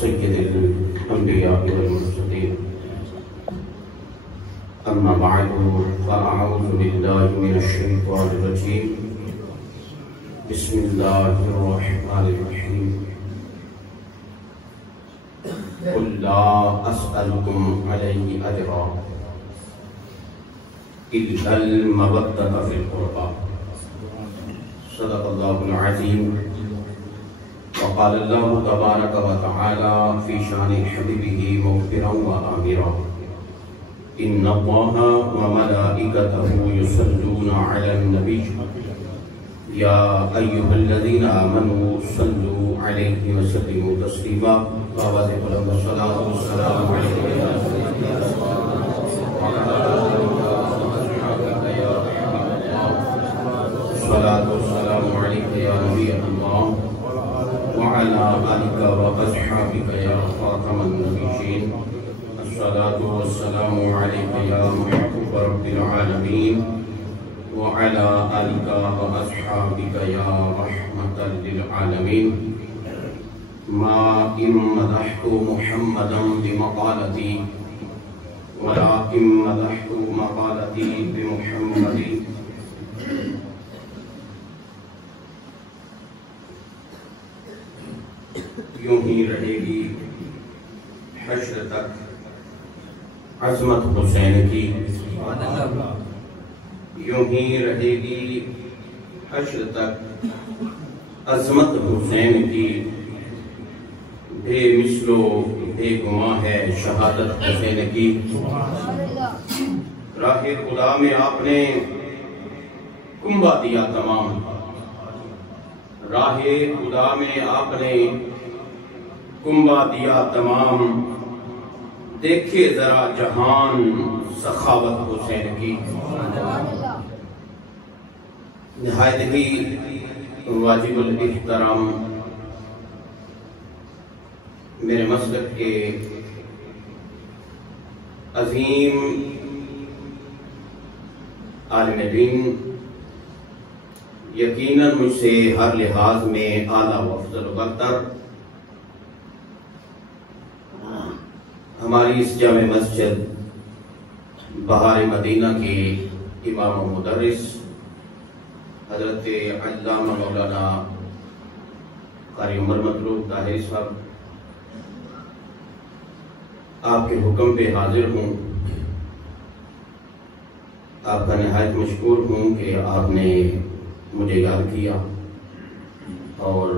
سید الانبیاء والمرسلین اما بعد فاعوذ باللہ من الشیطان الرجیم بسم اللہ الرحمن الرحیم قل لا اسألكم علیہ اجرا الا المودۃ فی القربى صدق اللہ العظیم وقال اللہ تبارک وتعالی فی شان حبیبہ مغفرا وآمرا ان اللہ وملائکتہ یصلون علی النبی یا ایھا الذین آمنوا صلوا علیہ وسلموا تسلیما آواز بلند الصلاۃ والسلام علیہ یا رسول اللہ الصلاۃ والسلام علیہ یا نبی اللہ وعلى آلك وأصحابك يا خاتم النبيين الصلاة والسلام عليك يا محبوب رب العالمين وعلى آلك وأصحابك يا رحمة للعالمين ما إن مدحت محمدا بمقالتي ولكن مدحت مقالتي بمحمد یوں ہی رہے گی حشر تک عظمت حسین کی یوں ہی رہے گی حشر تک عظمت حسین کی بے مثل و بے گماں ہے شہادت حسین کی راہ خدا میں آپ نے کنبہ دیا تمام راہ خدا میں آپ نے کنبہ دیا تمام دیکھے ذرا جہان سخاوت حسین کی نہایت ہی واجب الاحترام میرے مسلک کے عظیم عالم دین یقیناً مجھ سے ہر لحاظ میں اعلیٰ و افضل و برتر ہماری اس جامع مسجد بہار مدینہ کے امام و مدرس حضرت علامہ مولانا قاری عمر مطلوب طاہری صاحب آپ کے حکم پہ حاضر ہوں آپ کا نہایت مشکور ہوں کہ آپ نے مجھے یاد کیا اور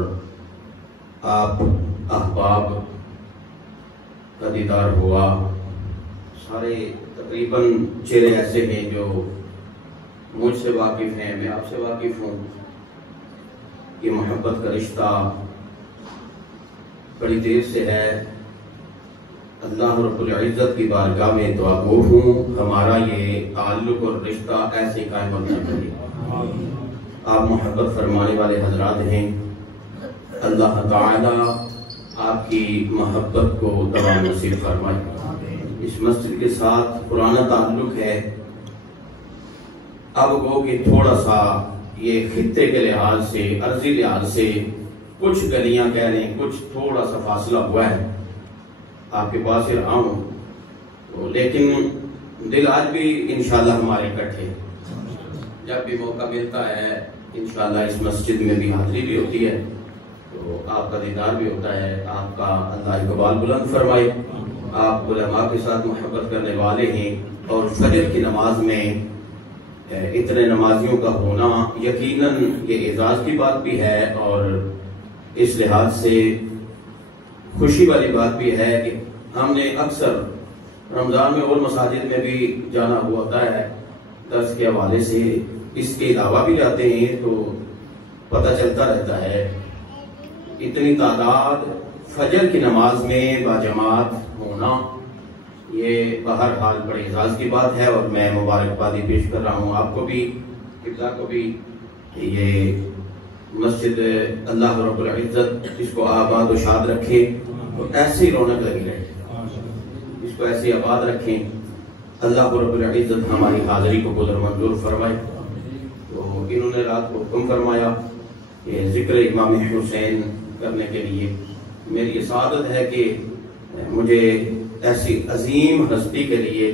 آپ احباب کا دیدار ہوا سارے تقریباً چہرے ایسے ہیں جو مجھ سے واقف ہیں میں آپ سے واقف ہوں یہ محبت کا رشتہ بڑی دیر سے ہے اللہ رب العزت کی بارگاہ میں دعا گو ہوں ہمارا یہ تعلق اور رشتہ ایسے قائم ہونا چاہیے آپ محبت فرمانے والے حضرات ہیں اللہ تعالی آپ کی محبت کو دوام نصیب فرمائے اس مسجد کے ساتھ پرانا تعلق ہے اب وہ کہ تھوڑا سا یہ خطے کے لحاظ سے عرضی لحاظ سے کچھ گلیاں کہہ رہے ہیں کچھ تھوڑا سا فاصلہ ہوا ہے آپ کے پاس رہا ہوں لیکن دل آج بھی انشاءاللہ ہمارے اکٹھے جب بھی موقع ملتا ہے انشاءاللہ اس مسجد میں بھی حاضری بھی ہوتی ہے تو آپ کا دیدار بھی ہوتا ہے آپ کا اللہ اقبال بلند فرمائے آپ علماء کے ساتھ محبت کرنے والے ہیں اور فجر کی نماز میں اتنے نمازیوں کا ہونا یقیناً یہ اعزاز کی بات بھی ہے اور اس لحاظ سے خوشی والی بات بھی ہے کہ ہم نے اکثر رمضان میں اور مساجد میں بھی جانا ہوتا ہے درس کے حوالے سے اس کے علاوہ بھی جاتے ہیں تو پتہ چلتا رہتا ہے اتنی تعداد فجر کی نماز میں باجماعت ہونا یہ بہرحال بڑے اعزاز کی بات ہے اور میں مبارکبادی پیش کر رہا ہوں آپ کو بھی قبلہ کو بھی یہ مسجد اللہ رب العزت اس کو آباد و شاد رکھے اور ایسی رونق لگی رہے اس کو ایسے آباد رکھیں اللہ رب العزت ہماری حاضری کو قدر منظور فرمائے تو انہوں نے رات کو حکم فرمایا کہ ذکر امام حسین کرنے کے لیے میری یہ سعادت ہے کہ مجھے ایسی عظیم ہستی کے لیے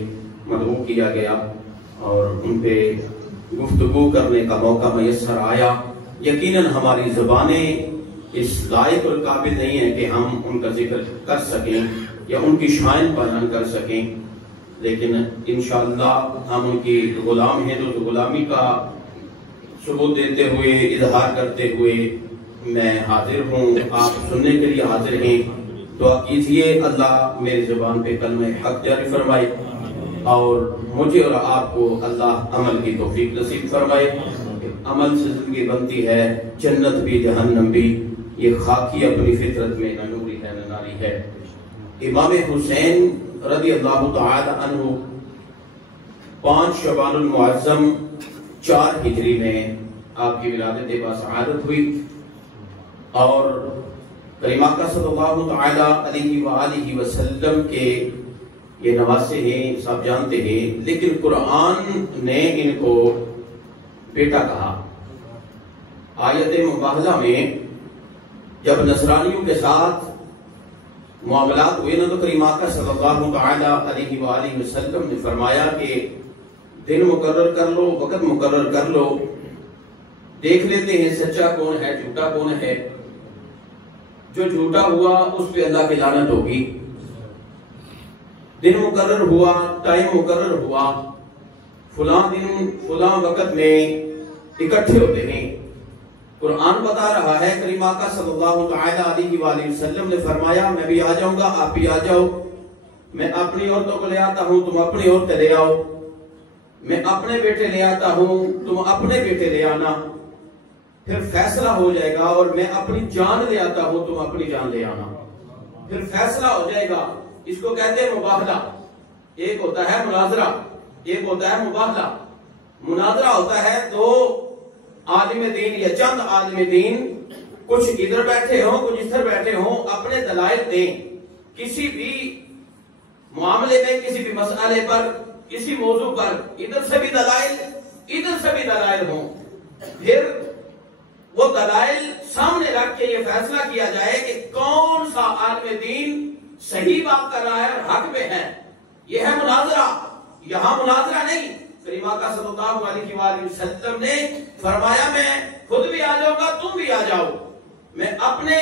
مدعو کیا گیا اور ان پہ گفتگو کرنے کا موقع میسر آیا. یقیناً ہماری زبانیں اس لائق اور قابل نہیں ہیں کہ ہم ان کا ذکر کر سکیں یا ان کی شان بیان کر سکیں، لیکن انشاءاللہ ہم ان کی غلام ہیں تو غلامی کا ثبوت دیتے ہوئے، اظہار کرتے ہوئے میں حاضر ہوں. آپ سننے کے لیے حاضر ہیں. دعا کیجئے اللہ میری زبان پہ کلمہ حق جاری فرمائے اور مجھے اور آپ کو اللہ عمل کی توفیق نصیب فرمائے. عمل سے زندگی بنتی ہے، جنت بھی جہنم بھی. یہ خاکی اپنی فطرت میں نہ نوری ہے نہ ناری ہے. امام حسین رضی اللہ تعالی عنہ 5 شعبان المعظم 4 ہجری میں آپ کی ولادت باسعادت ہوئی اور کریم آقا صلی اللہ تعالی علیہ وآلہ وسلم کے یہ نواسے ہیں، سب جانتے ہیں، لیکن قرآن نے ان کو بیٹا کہا. آیت مباہلہ میں جب نصرانیوں کے ساتھ معاملات ہوئے نا تو کریم آقا صلی اللہ تعالی علیہ وآلہ وسلم نے فرمایا کہ دن مقرر کر لو، وقت مقرر کر لو، دیکھ لیتے ہیں سچا کون ہے جھوٹا کون ہے. جو جھوٹا ہوا اس پہ اللہ کی لعنت ہوگی. دن مقرر ہوا، ٹائم مقرر ہوا، فلاں دن فلاں وقت میں اکٹھے ہوتے ہیں. قرآن بتا رہا ہے، کریم آقا صلی اللہ تعالی علیہ وآلہ وسلم نے فرمایا میں بھی آ جاؤں گا، آپ بھی آ جاؤ. میں اپنی عورتوں کو لے آتا ہوں، تم اپنی عورتیں لے آؤ. میں اپنے بیٹے لے آتا ہوں، تم اپنے بیٹے لے آنا. پھر فیصلہ ہو جائے گا. اور میں اپنی جان لے آتا ہوں، تم اپنی جان لے آنا. پھر فیصلہ ہو جائے گا. اس کو کہتے ہیں مباہلہ. ایک ہوتا ہے مناظرہ، ایک ہوتا ہے مباہلہ. مناظرہ ہوتا ہے تو عالم دین یا چند عالم دین کچھ ادھر بیٹھے ہوں کچھ ادھر بیٹھے ہوں، اپنے دلائل دیں کسی بھی معاملے میں، کسی بھی مسئلے پر، کسی موضوع پر. ادھر سے بھی دلائل، ادھر سے بھی دلائل ہوں. پھر وہ دلائل سامنے رکھ کے یہ فیصلہ کیا جائے کہ کون سا عالم دین صحیح بات کر رہا ہے اور حق پہ ہے. یہ ہے مناظرہ. یہاں مناظرہ نہیں. کریم آقا صلی اللہ علیہ وآلہ وسلم نے فرمایا میں خود بھی آ جاؤں گا، تم بھی آ جاؤ. میں اپنے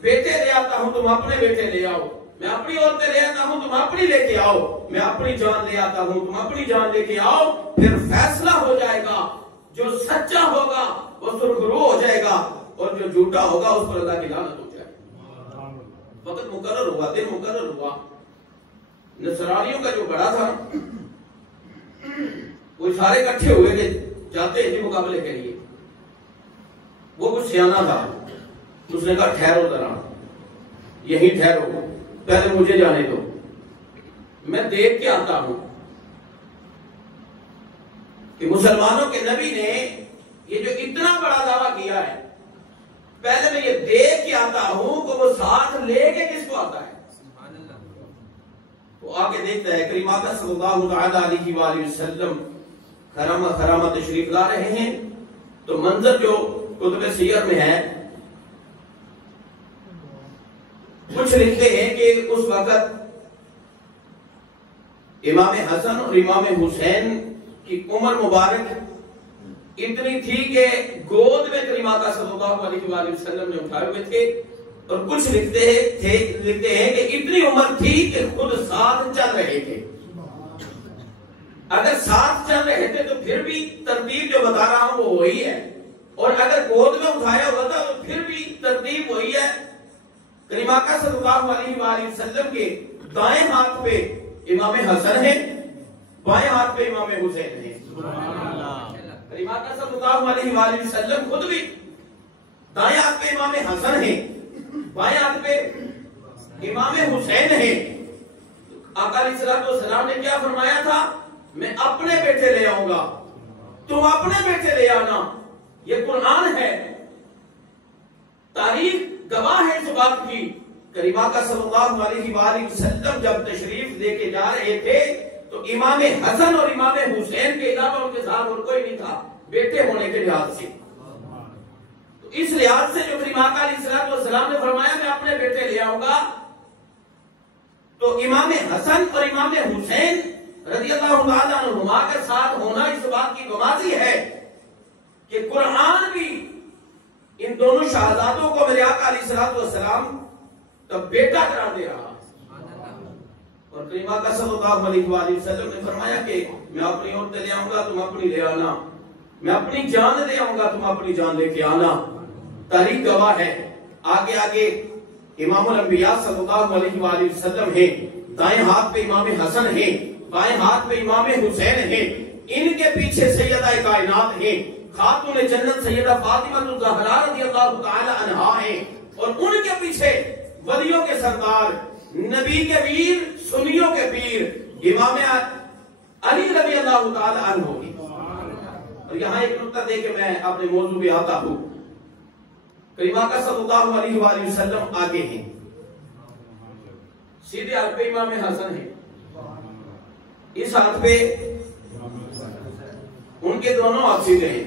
بیٹے لے آتا ہوں، تم اپنے بیٹے لے آؤ. میں اپنی عورتیں لے آتا ہوں، تم اپنی لے کے آؤ. میں اپنی جان لے آتا ہوں، تم اپنی جان لے کے آؤ. پھر فیصلہ ہو جائے گا. جو سچا ہوگا وہ سرخرو ہو جائے گا اور جو جھوٹا ہوگا اس پر اللہ کی لعنت ہو جائے گا. وقت مقرر ہوا، دن مقرر ہوا. نصرانیوں کا جو بڑا تھا وہ سارے اکٹھے ہوئے کہ جاتے ہیں مقابلے کے لیے. وہ کچھ سیانا تھا. اس نے کہا ٹھہرو ذرا، یہیں ٹھہرو، پہلے مجھے جانے دو، میں دیکھ کے آتا ہوں کہ مسلمانوں کے نبی نے یہ جو اتنا بڑا دعویٰ کیا ہے، پہلے میں یہ دیکھ کے آتا ہوں کہ وہ ساتھ لے کے کس کو آتا ہے. وہ آ کے دیکھتا ہے. کریم آقا صلی اللہ تعالی علیہ وآلہ وسلم خرامہ تشریف لا رہے ہیں. تو منظر جو کتب سیر میں ہے، کچھ لکھتے ہیں کہ اس وقت امام حسن اور امام حسین کی عمر مبارک اتنی تھی کہ گود میں کریم آقا صلی اللہ علیہ وآلہ وسلم نے اٹھائے ہوئے تھے. اور کچھ لکھتے ہیں کہ اتنی عمر تھی کہ خود ساتھ چل رہے تھے. اگر ساتھ چل رہے تھے تو پھر بھی ترتیب جو بتا رہا ہوں وہ وہی ہے، اور اگر گود میں اٹھایا ہوا تھا تو پھر بھی ترتیب وہی ہے. کریم آقا صلی اللہ علیہ وآلہ وسلم کے دائیں ہاتھ پہ امام حسن ہے، بائیں ہاتھ پہ امام حسین ہے. کریم آقا صلی اللہ علیہ وآلہ وسلم خود بھی دائیں ہاتھ پہ امام حسن ہے، بائیں ہاتھ پہ امام حسین ہے. آقا علیہ الصلوۃ والسلام نے کیا فرمایا تھا؟ میں اپنے بیٹے لے آؤں گا، تم اپنے بیٹے لے آنا. یہ قرآن ہے. تاریخ گواہ ہے اس بات کی. کریم آقا صلی اللہ علیہ وآلہ وسلم جب تشریف لے کے جا رہے تھے تو امام حسن اور امام حسین کے علاوہ ان کے ساتھ اور کوئی نہیں تھا، بیٹے ہونے کے لحاظ سے. تو اس لحاظ سے جو کریم آقا علیہ السلام نے فرمایا میں اپنے بیٹے لے آؤں آؤں گا تو امام حسن اور امام حسین رضی اللہ تعالیٰ عنہما کے ساتھ ہونا اس بات کی گواہی ہے کہ قرآن بھی ان دونوں شہزادوں کو میرے آقا علیہ الصلوۃ والسلام کا بیٹا قرار دے رہا. اور کریم آقا صلی اللہ علیہ وآلہ وسلم نے فرمایا کہ میں اپنی عورتیں لے آؤں گا تم اپنی لے آنا, میں اپنی جان لے آؤں گا تم اپنی جان لے کے آنا. تاریخ گواہ ہے. آگے آگے امام الانبیاء صلی اللہ علیہ وآلہ وسلم ہیں, دائیں ہاتھ پہ امام حسن ہیں, بائیں ہاتھ پہ امام حسین ہیں, ان کے پیچھے سیدہ کائنات ہیں, خاتون جنت سیدہ فاطمہ الزہرا رضی اللہ تعالی عنہا ہیں, اور ان کے پیچھے ولیوں کے سردار, نبی کے ویر, سنیوں کے پیر امام علی رضی اللہ تعالی عنہ ہیں. اور یہاں ایک نقطہ دے کہ میں اپنے موضوع پہ آتا ہوں. کریم آقا صلی اللہ علیہ وآلہ وسلم آگے ہیں, سیدھے ہاتھ پہ امام حسن ہیں, اس ہاتھ پہ ان کے دونوں ہاتھ سیدھے ہیں.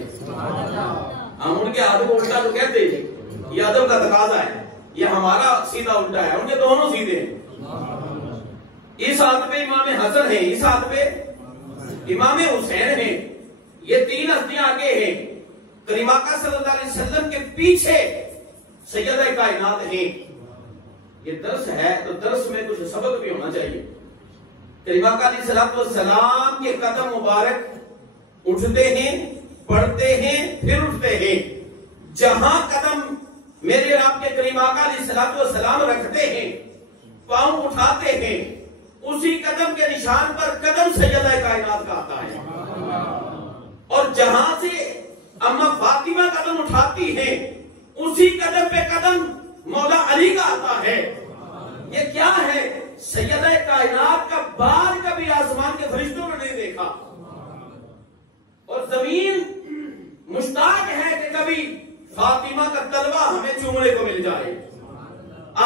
ہم ان کے ہاتھ کو الٹا تو کہتے ہیں, یہ ادب کا تقاضا ہے, یہ ہمارا سیدھا الٹا ہے, ان کے دونوں سیدھے ہیں. اس ہاتھ پہ امام حسن ہیں, اس ہاتھ پہ امام حسین ہیں. یہ تین ہستیاں آگے ہیں. کریم آقا صلی اللہ علیہ وسلم کے پیچھے سیدہ کائنات ہیں. یہ درس ہے تو درس میں کچھ سبق بھی ہونا چاہیے. کریم آقا علیہ السلام کے قدم مبارک اٹھتے ہیں, پڑھتے ہیں, پھر اٹھتے ہیں. جہاں قدم میرے اور آپ کے کریم آقا علیہ السلام رکھتے ہیں, پاؤں اٹھاتے ہیں, اسی قدم کے نشان پر قدم سیدہ کائنات کا آتا ہے. اور جہاں سے اما فاطمہ قدم اٹھاتی ہیں, اسی قدم پہ قدم مولا علی کا آتا ہے. یہ کیا ہے؟ سیدہ کائنات کا بال کبھی آسمان کے فرشتوں نے نہیں دیکھا, اور زمین مشتاق ہے کہ کبھی فاطمہ کا تلوہ ہمیں چومنے کو مل جائے.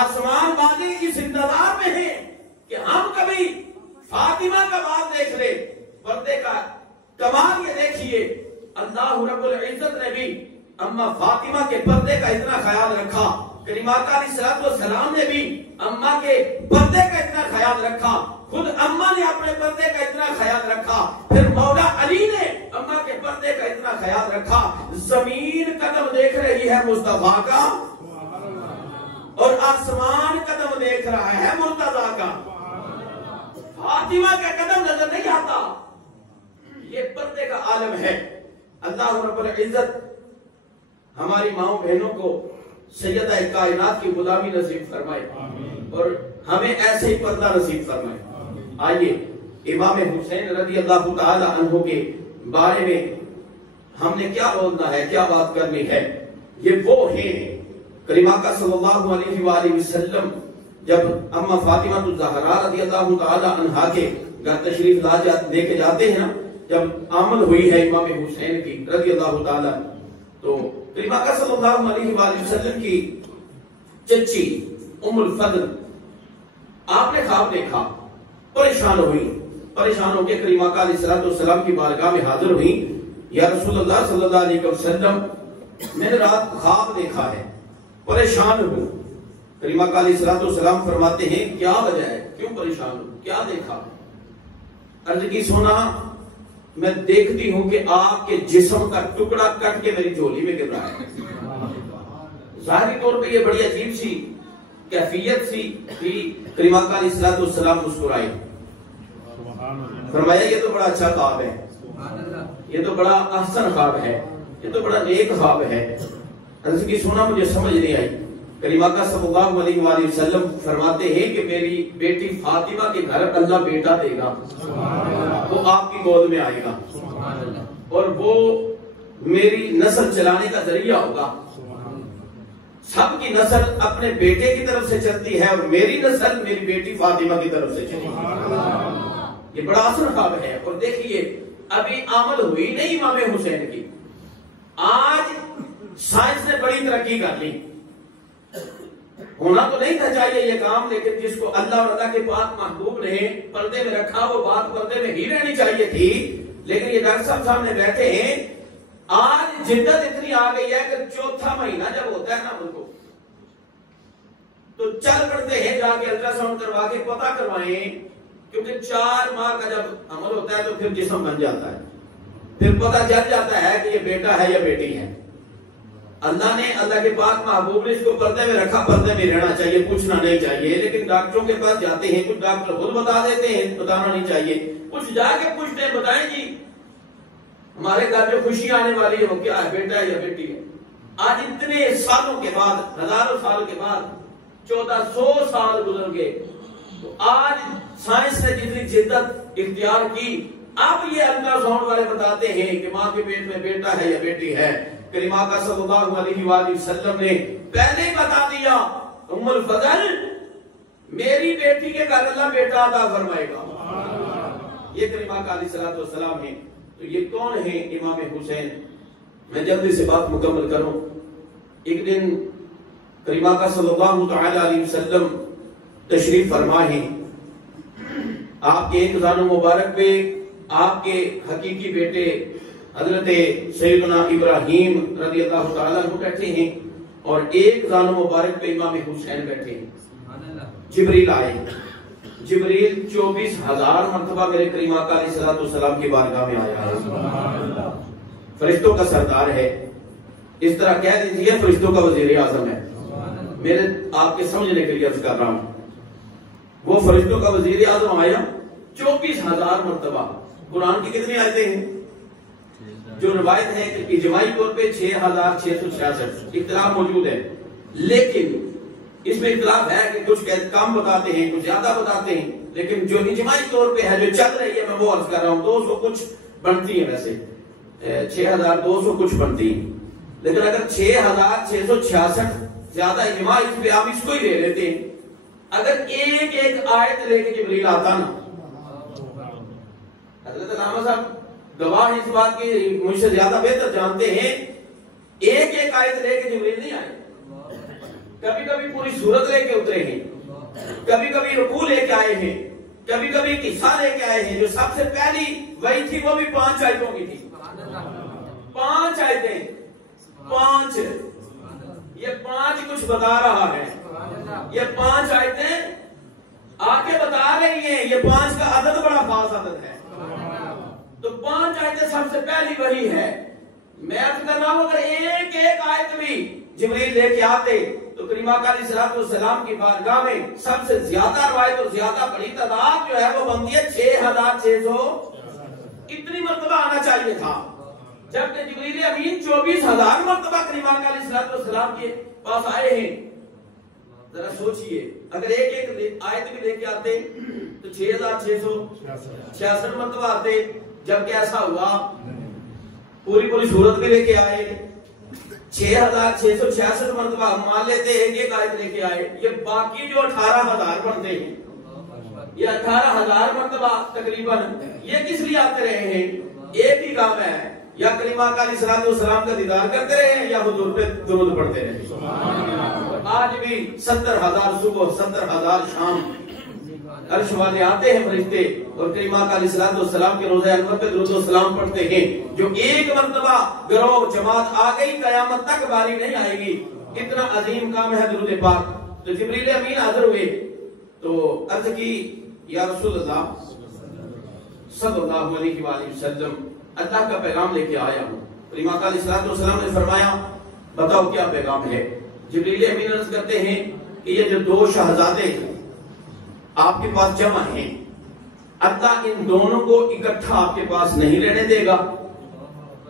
آسمان والے اس انتظار میں ہیں کہ ہم کبھی فاطمہ کا بال دیکھ لیں. پردے کا کمال یہ دیکھیے, اللہ رب العزت نے بھی اما فاطمہ کے پردے کا اتنا خیال رکھا, کریم آقا علیہ السلام نے بھی اما کے پردے کا اتنا خیال رکھا, خود اما نے اپنے پردے کا اتنا خیال رکھا, پھر مولا علی نے اما کے پردے کا اتنا خیال رکھا. زمین قدم دیکھ رہی ہے مصطفیٰ کا, اور آسمان قدم دیکھ رہا ہے مرتضیٰ کا. فاطمہ کا قدم نظر نہیں آتا. یہ پردے کا عالم ہے. اللہ رب العزت ہماری ماؤں بہنوں کو سیدہ کائنات کی غلامی نصیب فرمائے, اور ہمیں ایسے ہی پردہ نصیب فرمائے. آئیے امام حسین رضی اللہ تعالی عنہ کے بارے میں ہم نے کیا بولنا ہے, کیا بات کرنی ہے. یہ وہ ہیں کریم آقا صلی اللہ علیہ وآلہ وسلم جب اما فاطمہ الزہرا رضی اللہ تعالی عنہا کے گھر تشریف لے کے جاتے ہیں نا, جب آمد ہوئی ہے امام حسین کی رضی اللہ تعالی, تو کریم آقا صلی اللہ علیہ وآلہ وسلم کی چچی ام الفضل آپ نے خواب دیکھا, پریشان ہوئی, پریشان ہو کے کریم آقا علیہ السلام کی بارگاہ میں حاضر ہوئی. یا رسول اللہ صلی اللہ علیہ وسلم, میں نے رات خواب دیکھا ہے, پریشان ہوں. کریم آقا علیہ السلام فرماتے ہیں کیا وجہ ہے, کیوں پریشان ہوں, کیا دیکھا؟ عرض کی سونا, میں دیکھتی ہوں کہ آپ کے جسم کا ٹکڑا کٹ کے میری جھولی میں گر رہا ہے. ظاہری طور پہ یہ بڑی عجیب سی کیفیت سی تھی. کریم آقا علیہ السلام مسکرائے, فرمایا یہ تو بڑا اچھا خواب ہے, یہ تو بڑا احسن خواب ہے, یہ تو بڑا نیک خواب ہے. عرض کی سونا مجھے سمجھ نہیں آئی. کریم آقا صلی اللہ علیہ وآلہ وسلم فرماتے ہیں کہ میری بیٹی فاطمہ کے گھر اللہ بیٹا دے گا, وہ آپ کی گود میں آئے گا, اور وہ میری نسل چلانے کا ذریعہ ہوگا. سب کی نسل اپنے بیٹے کی طرف سے چلتی ہے, اور میری نسل میری بیٹی فاطمہ کی طرف سے چلتی ہے. یہ بڑا اثر خواب ہے. اور دیکھیے ابھی آمد ہوئی نہیں امام حسین کی, آج سائنس نے بڑی ترقی کر لی. ہونا تو نہیں تھا چاہیے یہ کام, لیکن جس کو اللہ اور اللہ کے پاک محبوب نے پردے میں رکھا وہ بات پردے میں ہی رہنی چاہیے تھی. لیکن یہ ڈاکٹر صاحب سامنے بیٹھے ہیں, آج جدت اتنی آ گئی ہے کہ چوتھا مہینہ جب ہوتا ہے نا ان کو, تو چل پڑتے ہیں جا کے الٹرا ساؤنڈ کروا کے پتہ کروائیں، کیونکہ 4 ماہ کا جب عمل ہوتا ہے تو پھر جسم بن جاتا ہے، پھر پتہ چل جاتا ہے کہ یہ بیٹا ہے یا بیٹی ہے۔ اللہ نے، اللہ کے پاک محبوب نے اس کو پردے میں رکھا، پردے میں رہنا چاہیے، پوچھنا نہیں چاہیے، لیکن ڈاکٹروں کے پاس جاتے ہیں، کچھ ڈاکٹر خود بتا دیتے ہیں، بتانا نہیں چاہیے، کچھ جا کے پوچھتے ہیں، بتائیں جی ہمارے گھر میں خوشی آنے والی ہے، وہ کیا ہے، بیٹا ہے یا بیٹی ہے؟ آج اتنے سالوں کے بعد، ہزاروں سال کے بعد، 1400 سال گزر گئے، تو آج سائنس نے جتنی جدت اختیار کی، اب یہ الٹرا ساؤنڈ والے بتاتے ہیں کہ ماں کے پیٹ میں بیٹا ہے یا بیٹی ہے۔ کریم آقا صلی اللہ علیہ وآلہ وسلم نے پہلے ہی بتا دیا، ام الفضل میری بیٹی کے گھر اللہ بیٹا عطا فرمائے گا۔ یہ کریم آقا علیہ السلام ہیں۔ تو یہ کون ہیں؟ امام حسین۔ میں جلدی سے بات مکمل کروں۔ ایک دن کریم آقا صلی اللہ تعالی علیہ وسلم تشریف فرما ہیں، آپ کے ایک زانو مبارک پہ آپ کے حقیقی بیٹے حضرت سیدنا ابراہیم رضی اللہ تعالیٰ عنہ بیٹھے ہیں، اور ایک زانو مبارک پہ امام حسین بیٹھے ہیں۔ جبریل آئے، جبریل 24,000 مرتبہ میرے کریم آقا علیہ السلام کی بارگاہ میں آیا ہے، فرشتوں کا سردار ہے، اس طرح کہہ دیجیے فرشتوں کا وزیر اعظم ہے۔ میرے آپ کے سمجھنے کے لیے عرض کر رہا ہوں، وہ فرشتوں کا وزیر اعظم آیا 24,000 مرتبہ۔ قرآن کی کتنی آیتیں ہیں؟ جو روایت ہے کہ اجماعی طور پہ 6,666 اختلاف موجود ہے، لیکن اس میں اختلاف ہے کہ کچھ کم بتاتے ہیں، کچھ زیادہ بتاتے ہیں، لیکن جو اجماعی طور پہ ہے، جو چل رہی ہے، میں وہ عرض کر رہا ہوں، 200 کچھ بنتی ہے، ویسے 6,200 کچھ بنتی ہے، لیکن اگر 6,666 زیادہ اجماع اس پہ آپ اس کو ہی لے لیتے ہیں، اگر ایک ایک آیت لے کے جبریل آتا نا، حضرت علامہ صاحب گواہ اس بات کی، مجھ سے زیادہ بہتر جانتے ہیں، ایک ایک آیت لے کے جبریل نہیں آئے، کبھی کبھی پوری سورت لے کے اترے ہیں، کبھی کبھی رکوع لے کے آئے ہیں، کبھی کبھی قصہ لے کے آئے ہیں۔ جو سب سے پہلی وہی تھی وہ بھی 5 آیتوں کی تھی، 5 آیتیں، 5، یہ 5 کچھ بتا رہا ہے، یہ 5 آیتیں آگے بتا رہی ہیں، یہ 5 کا عدد بڑا خاص عدد ہے، تو 5 آیتیں سب سے پہلی وہی ہے۔ میں عرض کر رہا ہوں اگر ایک ایک آیت بھی جبریل لے کے آتے تو کریم آقا علیہ السلام کی بارگاہ میں سب سے زیادہ روایت اور زیادہ بڑی تعداد جو ہے وہ بنتی ہے 6,600، اتنی مرتبہ آنا چاہیے تھا، جبکہ جبریل امین 24,000 مرتبہ کریم آقا علیہ السلام کے پاس آئے ہیں۔ ذرا سوچئے اگر ایک ایک آیت بھی لے کے آتے تو 6,666 مرتبہ آتے، جبکہ ایسا ہوا پوری سورت بھی لے کے آئے، 6,666 مرتبہ ہم مان لیتے ہیں ایک ایک آیت لے کے آئے، یہ باقی جو 18,000 بنتے ہیں، یہ 18,000 مرتبہ تقریباً یہ کس لیے آتے رہے ہیں؟ ایک ہی کام ہے، یا کریم آقا علیہ السلام کا دیدار کرتے رہے ہیں یا حضور پہ درود پڑھتے رہے۔ آج بھی 70,000 صبح، 70,000 شام عرش والے آتے ہیں فرشتے، اور کریم آقا علیہ السلام کے روضہ انور پہ درود و سلام پڑھتے ہیں۔ جو ایک مرتبہ گروہ جماعت آ گئی قیامت تک باری نہیں آئے گی، اتنا عظیم کام ہے درود پاک۔ تو جبریل امین حاضر ہوئے تو عرض کی، یا رسول اللہ صلی اللہ علیہ وآلہ وسلم، اللہ کا پیغام لے کے آیا ہوں۔ کریم آقا علیہ السلام نے فرمایا بتاؤ کیا پیغام ہے؟ جبریل امین عرض کرتے ہیں کہ یہ جو 2 شہزادے آپ کے پاس جمع ہیں، اللہ ان دونوں کو اکٹھا آپ کے پاس نہیں رہنے دے گا۔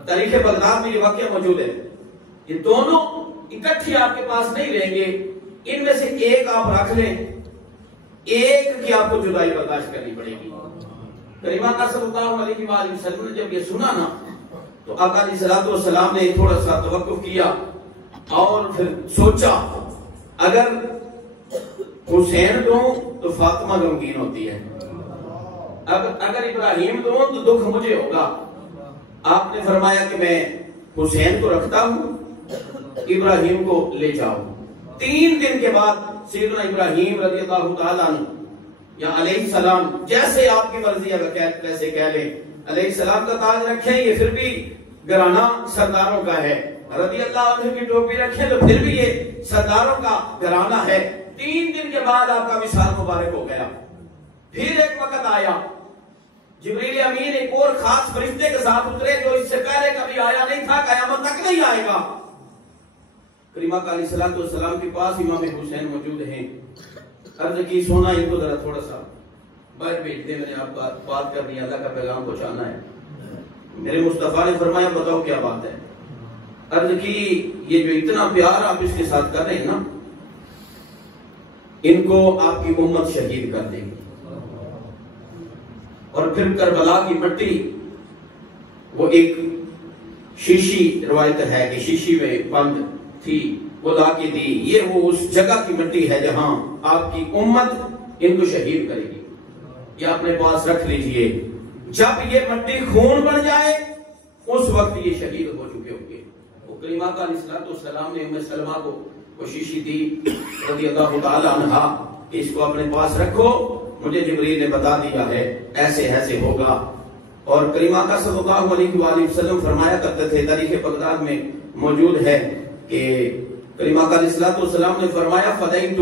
تاریخ بغداد میں یہ واقعہ موجود ہے، یہ دونوں اکٹھے آپ کے پاس نہیں رہیں گے، ان میں سے ایک آپ رکھ لیں، ایک کی آپ کو جدائی برداشت کرنی پڑے گی۔ کریم آقا صلی اللہ علیہ وآلہ وسلم نے جب یہ سنا نا تو آقا علیہ السلام نے تھوڑا سا توقف کیا اور پھر سوچا اگر حسین دوں تو فاطمہ غمگین ہوتی ہے، اگر ابراہیم دوں تو دکھ مجھے ہوگا۔ آپ نے فرمایا کہ میں حسین کو رکھتا ہوں، ابراہیم کو لے جاؤ۔ 3 دن کے بعد سیدنا ابراہیم رضی اللہ تعالیٰ عنہ یا علیہ السلام، جیسے آپ کی مرضی ہے ویسے کہہ لیں، علیہ السلام کا تاج رکھیں، یہ پھر بھی گھرانہ سرداروں کا ہے، رضی اللہ عنہ کی ٹوپی رکھیں تو پھر بھی یہ سرداروں کا گھرانہ ہے، 3 دن کے بعد آپ کا وصال مبارک ہو گیا. پھر ایک وقت آیا جبریل امین ایک اور خاص فرشتے کے ساتھ اترے جو اس سے پہلے کبھی آیا نہیں تھا, قیامت تک نہیں آئے گا. کریمہ کا علیہ السلام کے پاس امام حسین موجود ہیں. عرض کی سونا ان کو ذرا تھوڑا سا باہر بھیج دے, میں نے آپ بات کرنی ہے, اللہ کا پیغام پہنچانا ہے. میرے مصطفیٰ نے فرمایا بتاؤ کیا بات ہے. عرض کی یہ جو اتنا پیار آپ اس کے ساتھ کر رہے ہیں نا, ان کو آپ کی امت شہید کر دے گی. اور پھر کربلا کی مٹی, وہ ایک شیشی روایت ہے کہ شیشی میں بند تھی, وہ لا کے دی. یہ وہ اس جگہ کی مٹی ہے جہاں آپ کی امت ان کو شہید کرے گی. یہ اپنے پاس رکھ لیجئے. جب یہ مٹی خون بن جائے اس وقت یہ شہید ہو چکے ہوں گے. وہ کریمہ کا علیہ السلام نے ام سلمہ کو وہ شیشی دی رضی اللہ تعالی عنہا کہ اس کو اپنے پاس رکھو, مجھے جبریل نے بتا دیا ہے ایسے ایسے ہوگا. اور کریمہ کا صلی اللہ علیہ وآلہ وسلم فرمایا کرتے تھے, تاریخ بغداد میں موجود ہے کہ کریمہ کا علیہ السلام نے فرمایا فدیت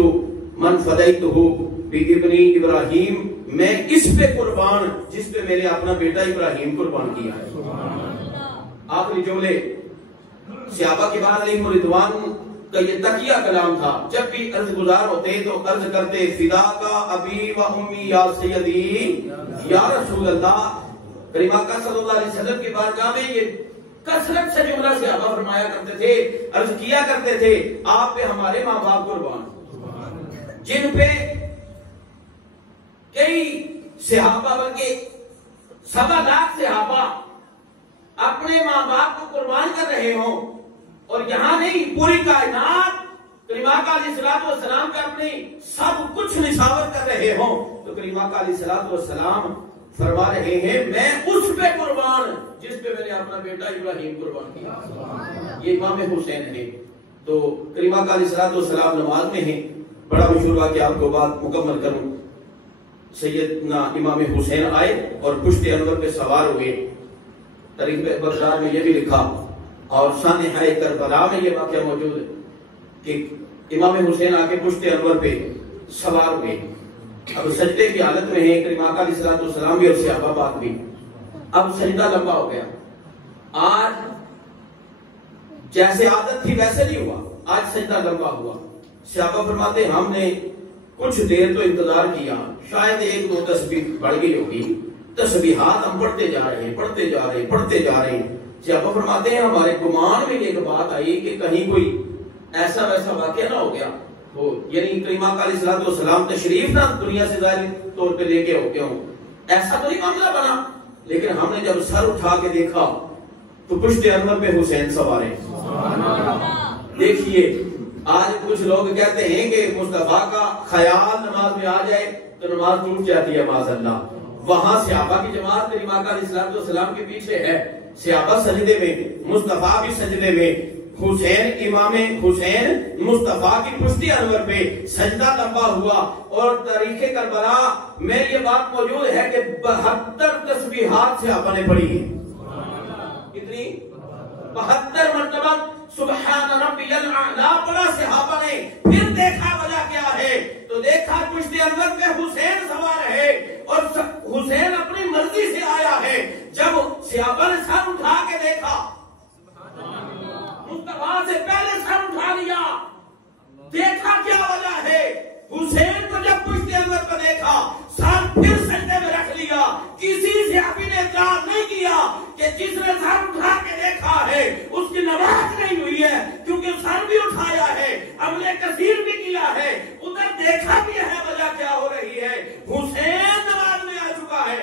من فدیتہ بابنی ابراہیم, میں اس پہ قربان جس پہ میرے اپنا بیٹا ابراہیم قربان کیا ہے. آخری جملے صحابہ کے بعد علیہ رضوان کا یہ تقیہ کلام تھا. جب بھی عرض گزار ہوتے تو عرض کرتے فدا کا ابی و امی یا سیدی یا رسول اللہ. کریمہ کا صلی اللہ علیہ وسلم کی بارگاہ میں یہ کثرت سے جملہ صحابہ فرمایا کرتے تھے, عرض کیا کرتے تھے آپ پہ ہمارے ماں باپ قربان, جن پہ کئی صحابہ بلکہ 7 لاکھ صحابہ اپنے ماں باپ کو قربان کر رہے ہوں. اور یہاں نہیں, پوری کائنات کریمہ کا علیہ السلام پہ اپنی سب کچھ نشاور کر رہے ہوں, تو کریمہ کا علیہ السلام فرما رہے ہیں میں اس پہ قربان جس پہ میں نے اپنا بیٹا ابراہیم قربان کیا. یہ امام حسین ہے. تو کریمہ کا علیہ السلام نماز میں ہیں. بڑا مشہور واقعہ آپ کو بات مکمل کروں. سیدنا امام حسین آئے اور پشت انور پہ سوار ہوئے. تاریخ بغداد میں یہ بھی لکھا اور سانحہ کربلا میں یہ واقعہ موجود ہے کہ امام حسین آ کے پشت انور پہ سوار ہوئے. اب سجدے کی حالت میں ہیں کریمہ کا علیہ السلام بھی اور صحابہ پاک بھی. اب سجدہ لمبا ہو گیا. آج جیسے عادت تھی ویسے نہیں ہوا, آج سجدہ لمبا ہوا. صحابہ فرماتے ہم نے کچھ دیر تو انتظار کیا, شاید 1-2 تسبیح بڑھ گئی ہوگی, تسبیحات ہم پڑھتے جا رہے ہیں. صحابہ فرماتے ہیں ہمارے گمان میں ایک بات آئی کہ کہیں کوئی ایسا ویسا واقعہ نہ ہو گیا ہو, یعنی کریمہ کا علیہ السلام تشریف نہ دنیا سے ظاہری طور پہ لے کے ہو گیا ہوں, ایسا تو نہیں معاملہ بنا. لیکن ہم نے جب سر اٹھا کے دیکھا تو پشت انور پہ حسین سوار ہیں. دیکھیے آج کچھ لوگ کہتے ہیں کہ مصطفیٰ کا خیال نماز میں آ جائے تو نماز ٹوٹ جاتی ہے معاذ اللہ. وہاں صحابہ کی جماعت کریمہ کا علیہ السلام کے پیچھے ہے, صحابہ سجدے میں, مصطفیٰ بھی سجدے میں. حسین امام حسین مصطفیٰ کی پشت انور پہ سجدہ لمبا ہوا. اور تاریخ کربلا میں یہ بات موجود ہے کہ 72 تسبیحات صحابہ نے پڑھی ہیں. کتنی؟ 72 مرتبہ سبحان ربی الاعلی پڑھا صحابہ نے. پھر دیکھا وجہ کیا ہے تو دیکھا پشت انور پہ حسین سوار ہے اور حسین اپنی مرضی سے آیا ہے. جب صحابہ نے سر اٹھا کے دیکھا, مصطفیٰ سے پہلے سر اٹھا لیا, دیکھا کیا وجہ ہے. حسین کو جب پشت انور پر دیکھا سر پھر سجدے میں رکھ لیا. کسی صحابی نے اعتراض نہیں کیا کہ جس نے سر اٹھا کے دیکھا ہے اس کی نماز نہیں ہوئی ہے, کیونکہ سر بھی اٹھایا ہے, عمل کثیر بھی کیا ہے, ادھر دیکھا بھی ہے وجہ کیا ہو رہی ہے. حسین نماز میں آ چکا ہے.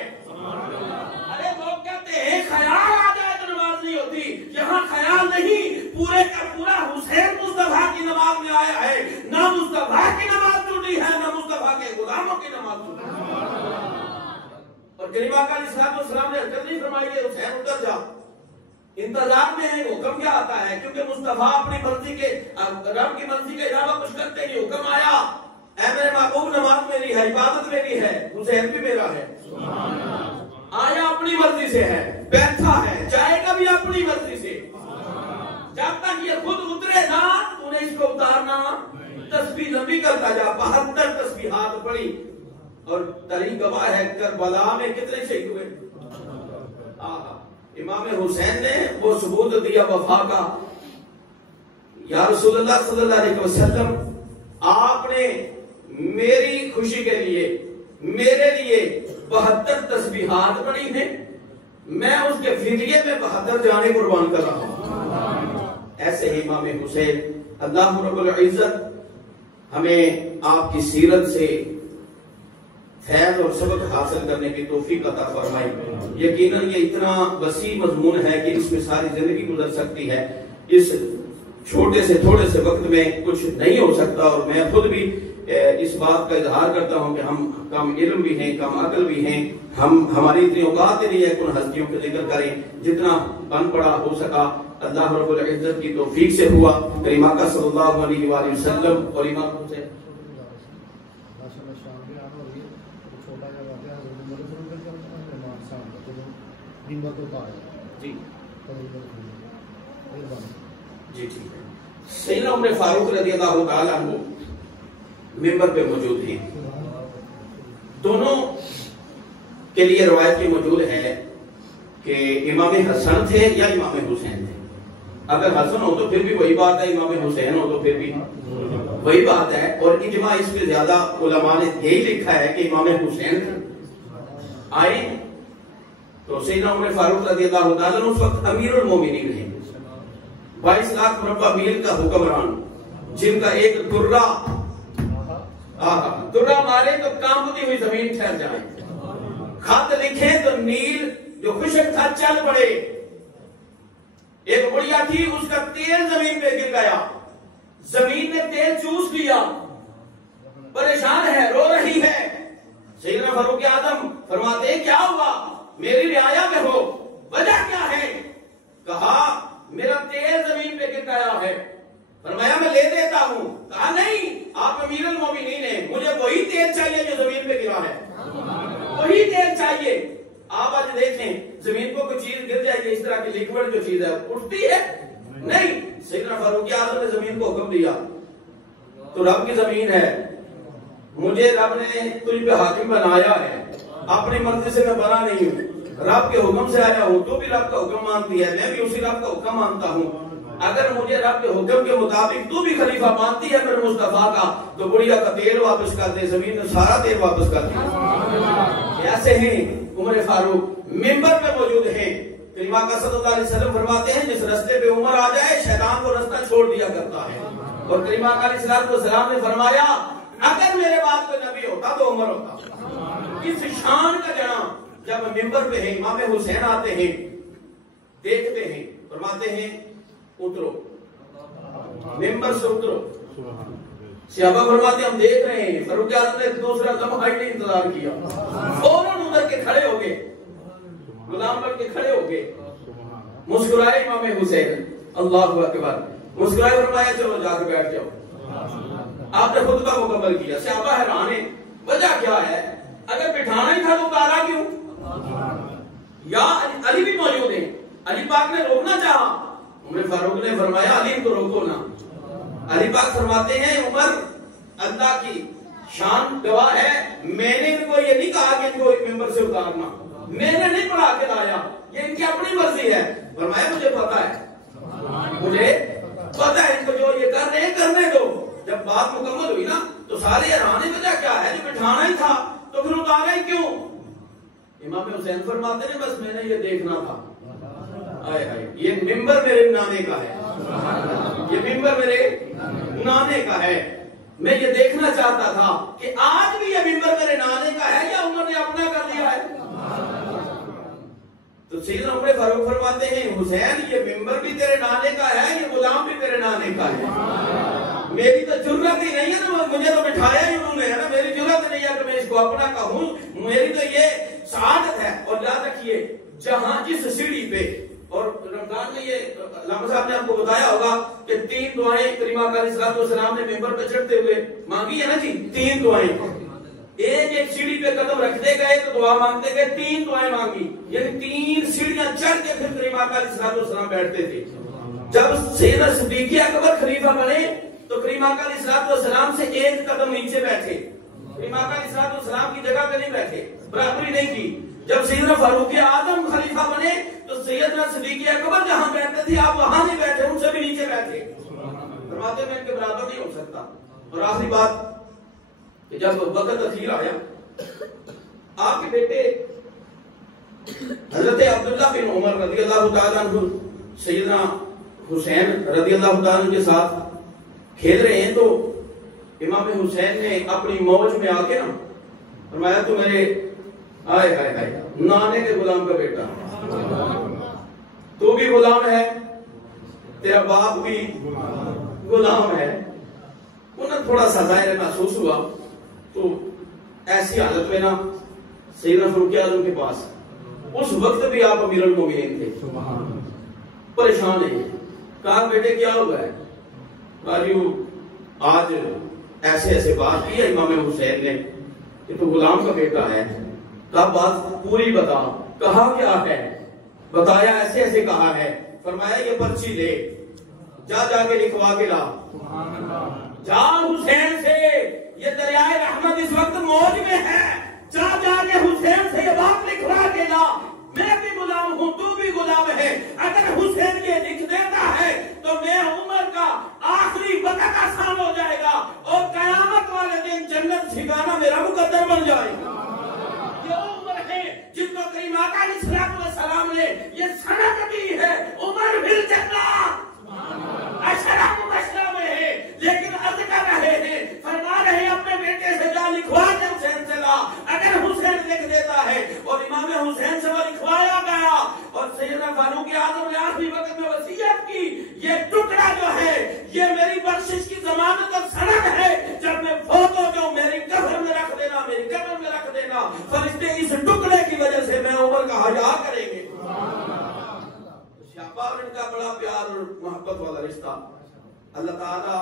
ارے لوگ کہتے ہیں خیال آ جائے تو نماز نہیں ہوتی. یہاں خیال نہیں, پورے کا پورا حسین مصطفیٰ کی نماز میں آیا ہے. نہ مصطفیٰ کی نماز ٹوٹی ہے, نہ مصطفیٰ کے غلاموں کی نماز ٹوٹی ہے. اور کریمہ کا علیہ السلام نے حرکت نہیں فرمائی کہ حسین اتر جا, انتظار میں ہے. حکم کیا آتا ہے, کیونکہ مصطفیٰ اپنی مرضی کے رب کی مرضی کے علاوہ کچھ کرتے نہیں. حکم آیا اے میرے محبوب نماز میری ہے, عبادت میری ہے, حسین بھی میرا ہے. آیا اپنی مرضی سے ہے, بیٹھا ہے, جائے گا بھی اپنی مرضی سے. جب تک یہ خود اترے نا تو نے اس کو اتارنا تسبیح لمبی کرتا جا، 72 تسبیحات پڑھی، اور تاریخ گواہ ہے کربلا میں کتنے شہید ہوئے؟ امام حسین نے وہ ثبوت دیا وفا کا، یا رسول اللہ صلی اللہ علیہ وسلم آپ نے میری خوشی کے لیے میرے لیے 72 تسبیحات پڑھی ہیں، میں اس کے فدیے میں 72 جانیں قربان کر رہا ہوں۔ ایسے ہی امام حسین، اللہ رب العزت ہمیں آپ کی سیرت سے فیض اور سبق حاصل کرنے کی توفیق عطا فرمائے۔ یقیناً یہ اتنا وسیع مضمون ہے کہ اس میں ساری زندگی گزر سکتی ہے، اس چھوٹے سے تھوڑے سے وقت میں کچھ نہیں ہو سکتا، اور میں خود بھی اس بات کا اظہار کرتا ہوں کہ ہم کم علم بھی ہیں، کم عقل بھی ہیں، ہماری اتنی اوقات نہیں ہے کن ہستیوں کے ذکر کریں، جتنا بن پڑا ہو سکا اللہ رب العزت کی توفیق سے ہوا۔ کریم آقا صلی اللہ علیہ وآلہ وسلم اور امام حسین جی ٹھیک ہے۔ سیدنا عمر فاروق رضی اللہ تعالیٰ عنہ منبر پہ موجود ہیں، دونوں کے لیے روایت یہ موجود ہے کہ امام حسن تھے یا امام حسین تھے۔ اگر حسن ہو تو پھر بھی وہی بات ہے، امام حسین ہو تو پھر بھی وہی بات ہے، اور اجماع اس پہ زیادہ علماء نے یہی لکھا ہے کہ امام حسین آئے تو سیدنا عمر فاروق رضی اللہ تعالیٰ عنہ اس وقت امیر المومنین ہیں، 22 لاکھ مربع میل کا حکمران، جن کا ایک درہ مارے تو کانپتی ہوئی زمین ٹھہر جائے، خط لکھے تو نیل جو خشک تھا چل پڑے، ایک بڑھیا تھی اس کا تیل زمین پہ گر گیا، زمین نے تیل چوس لیا، پریشان ہے، رو رہی ہے، سیدنا فاروق اعظم فرماتے ہیں کیا ہوا؟ میری رعایا میں ہو، وجہ کیا ہے؟ کہا میرا تیل زمین پہ گر گیا ہے۔ فرمایا میں لے دیتا ہوں۔ کہا نہیں، آپ امیر المومنین ہیں، مجھے وہی تیل چاہیے جو زمین پہ گرا ہے، وہی تیل چاہیے۔ آپ آج دیکھیں زمین کو کوئی چیز گر جائے گی، اس طرح کی لیکوڈ جو چیز ہے اٹھتی ہے نہیں۔ سیدنا فاروق اعظم نے زمین کو حکم دیا تو رب کی زمین ہے، مجھے رب نے تجھ پہ حاکم بنایا ہے، اپنی مرضی سے میں بنا نہیں ہوں، رب کے حکم سے آیا ہوں، تو بھی رب کا حکم مانتی ہے، میں بھی اسی رب کا حکم مانتا ہوں، اگر مجھے رب کے حکم کے مطابق تو بھی خلیفہ مانتی ہے میرے مصطفیٰ کا تو بڑھیا کا تیل واپس کر دے، زمین نے سارا تیل واپس کر دیا۔ ایسے ہیں عمر فاروق منبر پہ موجود ہیں، کریم آقا صلی اللہ علیہ وسلم فرماتے ہیں جس رستے پہ عمر آ جائے شیطان کو رستہ چھوڑ دیا کرتا ہے، اور کریم آقا علیہ السلام نے فرمایا اگر میرے بعد کوئی نبی ہوتا تو عمر ہوتا۔ اس شان کا جناب جب منبر پہ ہے، امام حسین آتے ہیں، دیکھتے ہیں، فرماتے ہیں اترو، ممبر سے اترو۔ صحابہ فرماتے ہم دیکھ رہے ہیں، فاروق اعظم نے دوسرا لمحہ ہی نہیں انتظار کیا، فوراً اتر کے کھڑے ہو گئے، غلام بن کے کھڑے ہو گئے، مسکرائے امام حسین، اللہ اکبر، مسکرائے، فرمایا چلو جا کے بیٹھ جاؤ۔ آپ نے خطبہ مکمل کیا، صحابہ حیران ہیں، وجہ کیا ہے؟ اگر بٹھانا ہی تھا تو اتارا کیوں؟ یا علی بھی موجود ہیں، علی پاک نے روکنا چاہا، عمر فاروق نے فرمایا علی کو روکو نا۔ علی پاک فرماتے ہیں عمر اللہ کی شان گواہ ہے، میں نے ان کو یہ نہیں کہا کہ ان کو ممبر سے اتارنا، میں نے نہیں پڑھا کے لایا، یہ ان کی اپنی مرضی ہے۔ فرمایا مجھے پتا ہے، مجھے پتا ہے ان کو جو یہ کر رہے ہیں کرنے دو۔ جب بات مکمل ہوئی نا تو سارے حیران، وجہ کیا ہے؟ جو بٹھانا ہی تھا تو پھر اتارا ہی کیوں؟ امام حسین فرماتے ہیں بس میں نے یہ دیکھنا تھا، آئے آئے یہ ممبر میرے نانے کا ہے، یہ ممبر میرے نانے کا ہے، میں یہ دیکھنا چاہتا تھا کہ آج بھی یہ ممبر میرے نانے کا ہے یا عمر نے اپنا کر لیا ہے۔ تو سیدنا عمر فاروق فرماتے ہیں حسین یہ ممبر بھی تیرے نانے کا ہے، یہ غلام بھی تیرے نانے کا ہے، میری تو جرت ہی نہیں ہے نا، مجھے تو بٹھایا ہی انہوں نے ہے نا، میری جرت نہیں ہے کہ میں اس کو اپنا کہوں، میری تو یہ سعادت ہے۔ اور یاد رکھیے جہاں جس سیڑھی پہ، اور رمضان میں یہ علامہ صاحب نے آپ کو بتایا ہوگا کہ 3 دعائیں کریم آقا علیہ السلام نے ممبر پہ چڑھتے ہوئے مانگی ہے نا جی، 3 دعائیں، ایک سیڑھی پہ قدم رکھتے گئے تو دعا مانگتے گئے، 3 دعائیں مانگی، یعنی 3 سیڑھیاں چڑھ کے پھر کریم آقا علیہ السلام بیٹھتے تھے۔ جب سیدنا صدیق اکبر خلیفہ بنے تو کریم آقا علیہ السلام سے ایک قدم نیچے بیٹھے، کریم آقا علیہ السلام کی جگہ پہ نہیں بیٹھے، برابری نہیں کی۔ جب سیدنا فاروق اعظم خلیفہ بنے تو سیدنا صدیق اکبر جہاں بیٹھتے تھے آپ وہاں نہیں بیٹھے، ان سے بھی نیچے بیٹھے، فرماتے میں ان کے برابر نہیں ہو سکتا۔ اور آخری بات کہ جب وقت اخیر آیا، آپ کے بیٹے حضرت عبداللہ بن عمر رضی اللہ تعالیٰ عنہ سیدنا حسین رضی اللہ تعالیٰ عنہ کے ساتھ کھیل رہے ہیں، تو امام حسین نے اپنی موج میں آ کے نا فرمایا تو میرے آئے ہائے ہائے نانے کے غلام کا بیٹا، تو بھی غلام ہے، تیرا باپ بھی غلام ہے۔ انہیں تھوڑا سا ظاہر محسوس ہوا، تو ایسی حالت میں نا سیدنا فاروق اعظم کے پاس اس وقت بھی آپ امیر المومنین تھے، پریشان ہیں، کہا بیٹے کیا ہوا ہے؟ راجیو آج ایسے ایسے بات کی ہے امام حسین نے کہ تو غلام کا بیٹا ہے، کہا بات پوری بتا، کہا کیا ہے؟ بتایا ایسے ایسے کہا ہے، فرمایا یہ پرچی لے، جا جا کے لکھوا کے لا، جا حسین سے، یہ دریائے رحمت اس وقت موج میں ہے، جا جا کے حسین سے یہ بات لکھوا کے لا، میں بھی غلام ہوں تو بھی غلام ہے، اگر حسین یہ لکھ دیتا ہے تو میں عمر کا آخری وقت آسان ہو جائے گا اور قیامت والے دن جنت ٹھکانہ میرا مقدر بن جائے گا۔ یہ عمر ہے جن کو کریم آقا علیہ السلام نے یہ سند دی ہے، عمر فی الجنہ، اشرا مبشرہ میں ہے، لیکن عرض کر رہے ہیں، فرما رہے ہیں اپنے بیٹے سے جا لکھوا کے حسین سے لا، اگر حسین لکھ دیتا ہے، اور امام حسین سے وہ لکھوایا گیا، اور سیدنا فاروق اعظم نے آخری وقت میں وصیت کی، یہ ٹکڑا جو ہے یہ میری بخشش کی ضمانت اور سند ہے، جب میں فوت ہو جاؤں میری قبر میں رکھ دینا، میری قبر میں رکھ دینا، فرشتے اس ٹکڑے کی وجہ سے میں عمر کا حیا کریں گے۔ صحابہ اور ان کا بڑا پیار اور محبت والا رشتہ، اللہ تعالی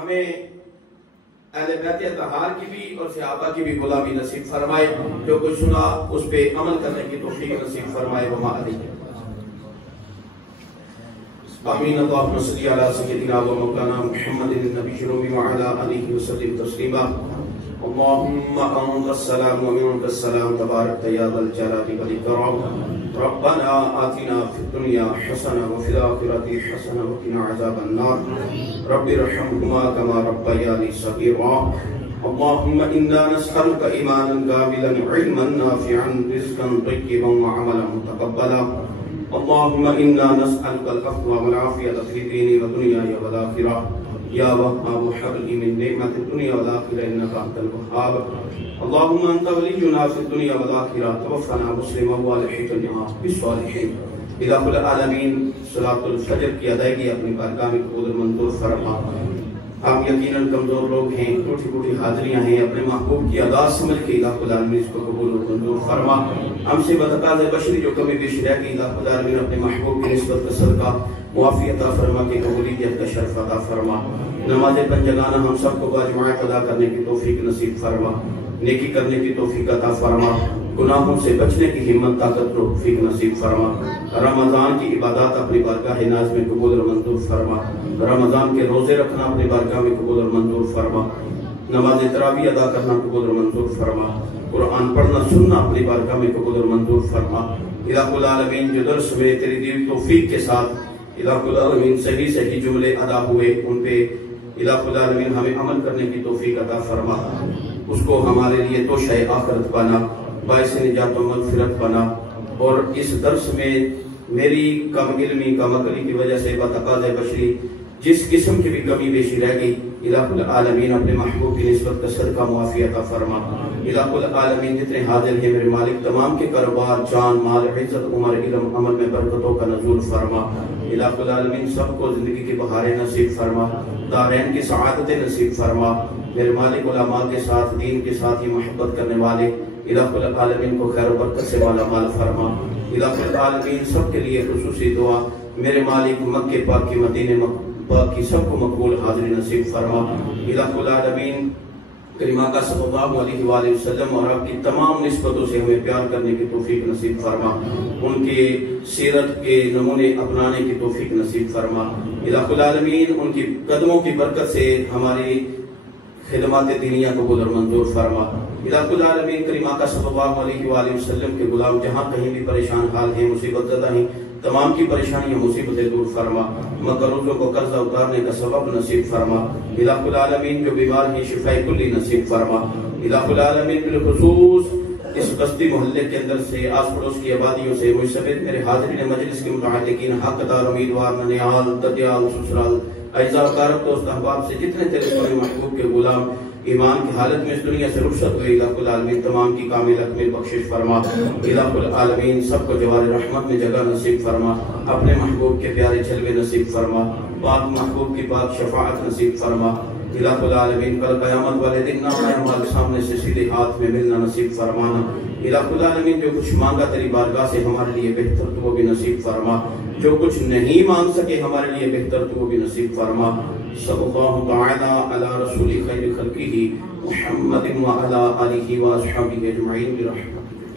ہمیں اہل بیت اطہار کی بھی اور صحابہ کی بھی غلامی نصیب فرمائے، جو کچھ سنا اس پہ عمل کرنے کی توفیق نصیب فرمائے۔ وما علیہ آمین۔ اللہم صلی علی سیدنا و مولانا محمد النبی الأمي وعلى آلہ وسلم تسلیما۔ اللهم أنت السلام ومنك السلام تبارك يا ذا الجلال والإكرام۔ ربنا آتنا في الدنيا حسنة وفي الآخرة حسنة وقنا عذاب النار۔ رب ارحمهما كما ربياني صغيرا۔ اللهم إنا نسألك إيمانا كاملا علما نافعا رزقا طيبا وعملا متقبلا۔ اللهم إنا نسألك العفو والعافية في ديني ودنياي والآخرة۔ يا وهاب هب لي من نعمة الدنيا والآخرة إنك أنت الوهاب۔ اللهم أنت ولينا في الدنيا والآخرة، توفنا مسلما والحقنا بالصالحين۔ الہ العالمین صلاۃ الفجر کی ادائیگی اپنی بارگاہ میں قبول منظور فرما۔ ہم یقیناً کمزور لوگ ہیں، ٹوٹی ٹوٹی حاضریاں ہیں، اپنے محبوب کی ادا سمجھ کے الہ العالمین اس کو قبول و منظور فرما۔ ہم سے بتقاض بشری جو کمی بیش رہ گئی، الہ العالمین اپنے محبوب کی نسبت کا صدقہ معافی عطا فرما کے قبولیت کا شرف عطا فرما۔ نماز پنجگانہ ہم سب کو باجماعت ادا کرنے کی توفیق نصیب فرما، نیکی کرنے کی توفیق عطا فرما، گناہوں سے بچنے کی ہمت طاقت توفیق نصیب فرما۔ رمضان کی عبادات اپنی بارگاہ ناز میں قبول اور منظور فرما۔ رمضان کے روزے رکھنا اپنی بارگاہ میں قبول اور منظور فرما۔ نماز تراویح ادا کرنا قبول اور منظور فرما۔ قرآن پڑھنا سننا اپنی بارگاہ میں قبول اور منظور فرما۔ الہ العالمین جو درس میں تیری دی توفیق کے ساتھ الہ العالمین صحیح صحیح جملے ادا ہوئے، ان پہ الہ العالمین ہمیں عمل کرنے کی توفیق عطا فرما۔ اس کو ہمارے لیے توشہ آخرت بنا، باعث نجات و مغفرت بنا۔ اور اس درس میں میری کم علمی کم عقلی کی وجہ سے بتقاض بشری جس قسم کی بھی کمی بیشی رہ گئی، الہ العالمین اپنے محبوب کی نسبت کا صدقہ معافی عطا فرما۔ الہ العالمین جتنے حاضر ہیں میرے مالک، تمام کے کاروبار، جان، مال، عزت، عمر، علم، عمل میں برکتوں کا نزول فرما۔ الہ العالمین سب کو زندگی کی بہاریں نصیب فرما، دارین کی سعادتیں نصیب فرما۔ میرے مالک علماء کے ساتھ، دین کے ساتھ ہی محبت کرنے والے الہ العالمین کو خیر و برکت سے مالا مال فرما۔ الہ العالمین سب کے لیے خصوصی دعا، میرے مالک مکہ پاک کی، مدینہ پاک کی سب کو مقبول حاضری نصیب فرما۔ الہ العالمین کریم آقا صلی اللہ علیہ وآلہ وسلم اور آپ کی تمام نسبتوں سے ہمیں پیار کرنے کی توفیق نصیب فرما، ان کے سیرت کے نمونے اپنانے کی توفیق نصیب فرما۔ الہ العالمین ان کی قدموں کی برکت سے ہماری خدمات دینیہ قبول اور منظور فرما۔ الہ العالمین کریم آقا صلی اللہ علیہ وآلہ وسلم کے غلام جہاں کہیں بھی پریشان حال ہیں، مصیبت زدہ ہیں، تمام کی پریشانیاں مصیبتیں دور فرما، مقروضوں کو قرضہ اتارنے کا سبب نصیب فرما۔ الہ العالمین جو بیمار ہیں شفاء کلی نصیب فرما۔ الہ العالمین بالخصوص اس بستی محلے کے اندر سے آس پڑوس کی آبادیوں سے مجھ سمیت میرے حاضرین مجلس کے متعلقین، حقدار، امیدوار، ننیال، ددیال، سسرال، اعزاء، اقارب، دوست، احباب سے جتنے تیرے سونے محبوب کے غلام ایمان کی حالت میں اس دنیا سے رخصت ہوئے، الہ العالمین تمام کی کامل اکمل بخشش فرما۔ الہ العالمین سب کو جوار رحمت میں جگہ نصیب فرما، اپنے محبوب کے پیارے جلوے نصیب فرما، پاک محبوب کی پاک شفاعت نصیب فرما۔ الہ العالمین کل قیامت والے دن نامہ ہمارے سامنے سے سیدھے ہاتھ میں ملنا نصیب فرمانا۔ الہ العالمین جو کچھ مانگا تیری بارگاہ سے ہمارے لیے بہتر تو وہ بھی نصیب فرما، جو کچھ نہیں مانگ سکے ہمارے لیے بہتر تو وہ بھی نصیب فرما۔ صلی اللہ تعالی علی رسول خیر خلقہ محمد وعلی آلہ واصحابہ اجمعین برحمتک۔